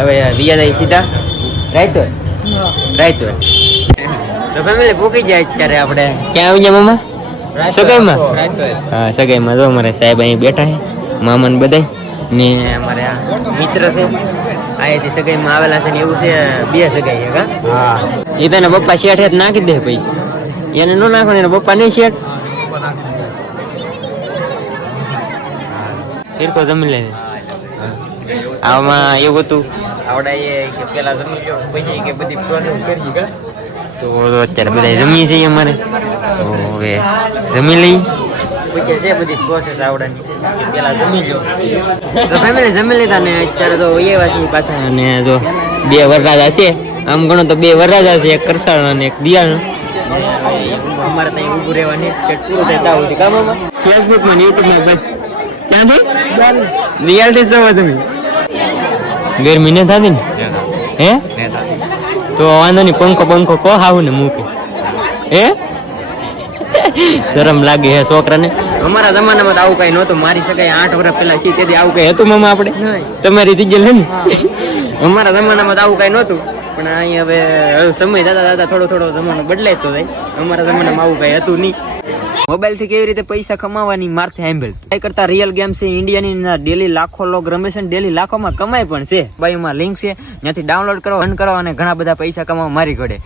હવે વિયા સીધા રાયતો તો ફેમિલી ભૂકી જાય અત્યારે આપણે ક્યાં આવી ગયા મામા સગાઈમાં હા સગાઈમાં જો અમારે સાહેબ અહીં બેઠા છે મામા ને બધા ને અમારે આ મિત્ર છે અહીંયાથી સગાઈમાં આવેલા છે ને એવું છે બે સગાઈ છે હા એ તને પપ્પા શેઠ હેઠ નાખી દે પૈસા એને ન નાખો ને પપ્પા નહીં શેઠ ફિરકો જમી લે આમાં એવું હતું આવડે કે પેલા જમી લો પછી કે બધી પ્રોસેસ કરી કા તો અત્યારે બધા જમી છે અમારે તો હવે જમી લઈ પછી છે બધી પ્રોસેસ આવડવાની પેલા જમી લો તો ફેમિલી જમી લીધા ને અત્યારે તો એવા છે પાછા અને જો બે વરરાજા છે આમ ગણો તો બે વરરાજા છે એક કરસાળ અને એક દિયાળ અમારે ત્યાં ઊભું રહેવાની પૂરું થતા હોય કામ ફેસબુક માં યુટ્યુબ માં બસ ક્યાંથી દિયાળ થી સવા તમે ગરમી ને થતી ને હે તો વાંધો નહીં પંખો કો હાવું ને મૂકે હે શરમ લાગે હે છોકરાને અમારા જમાનામાં તો આવું કઈ નહોતું મારી સગાઈ 8 વર્ષ પહેલા છે તેથી આવું કઈ હતું મામા આપણે તમારી થઈ ગયેલ ને અમારા જમાનામાં તો આવું કઈ નહોતું પણ અહીં હવે સમય દાદા થોડો જમાનો બદલાય તો જાય અમારા જમાનામાં આવું કઈ હતું નહીં મોબાઈલ થી કેવી રીતે પૈસા કમાવાની મારથી સાંભળ કઈ કરતા રિયલ ગેમ છે ઇન્ડિયાની ડેલી લાખો લોગ રમે છે ડેલી લાખોમાં કમાય પણ છે બાયુમાં લિંક છે ત્યાંથી ડાઉનલોડ કરો રન કરો અને ઘણા બધા પૈસા કમાવા મારી ઘડે